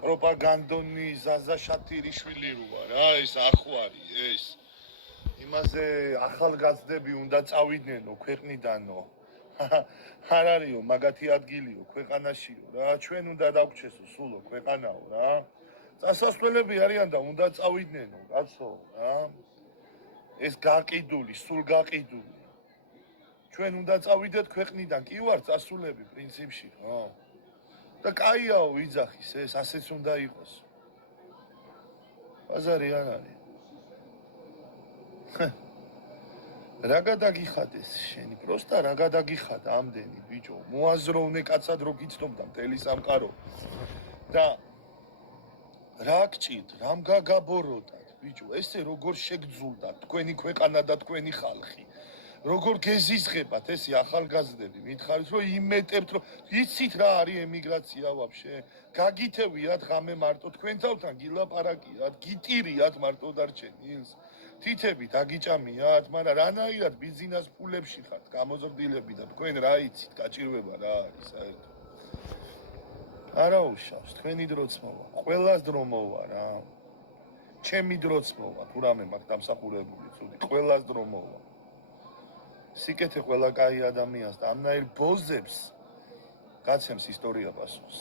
პროპაგანდონი ზაზა შათირიშვილი როა რა ეს ახვარი ეს იმაზე ახალგაზრდები უნდა წავიდნენო ქვეყნიდანო არ არისო მაგათი ადგილიო ქვეყანაშიო რა ჩვენ უნდა დავგვჩესო სულო ქვეყანაო რა წასასვლელები არიან და უნდა წავიდნენო კაცო რა ეს გაყიდული სულ გაყიდული ჩვენ უნდა წავიდეთ ქვეყნიდან კი ვარ წასულები პრინციპში რა და კაიაო ვიძახის ეს ასეც უნდა იყოს ბაზარი არ არის რა გადაგიხადეს შენი პროსტა რა გადაგიხადა ამდენი ბიჭო მოაზროვნე კაცად რო გიცნობდა მთელი სამყარო და რა გჭირთ რამ გაგაბოროდათ ბიჭო ესე როგორ შეგძულდა თქვენი ქვეყანა და თქვენი ხალხი როგორ გეზიზღებათ ესე ახალგაზრდები მითხარით რომ იმეტებთ რომ იცით რა არის ემიგრაცია ვაფშე გაგითევიათ ღამე მარტო თქვენ თავთან გილაპარაკიათ გიტირიათ მარტო დარჩენილს თითები დაგიჭამიათ მაგრამ რანაირად ბიზნეს ფულებში ხართ გამოზრდილები და თქვენ რა იცით გაჭირვება რა არის საერთოდ არა უშავს თქვენი დროც მოვა ყველას დრო მოვა რა ჩემი დროც მოვა თუ რამე მაგ დამსახურებული ცუდი ყველას დრო მოვა სიკეთე ყველა კაი ადამიანს და ამნაირ ბოზებს გაცემს ისტორია პასუხს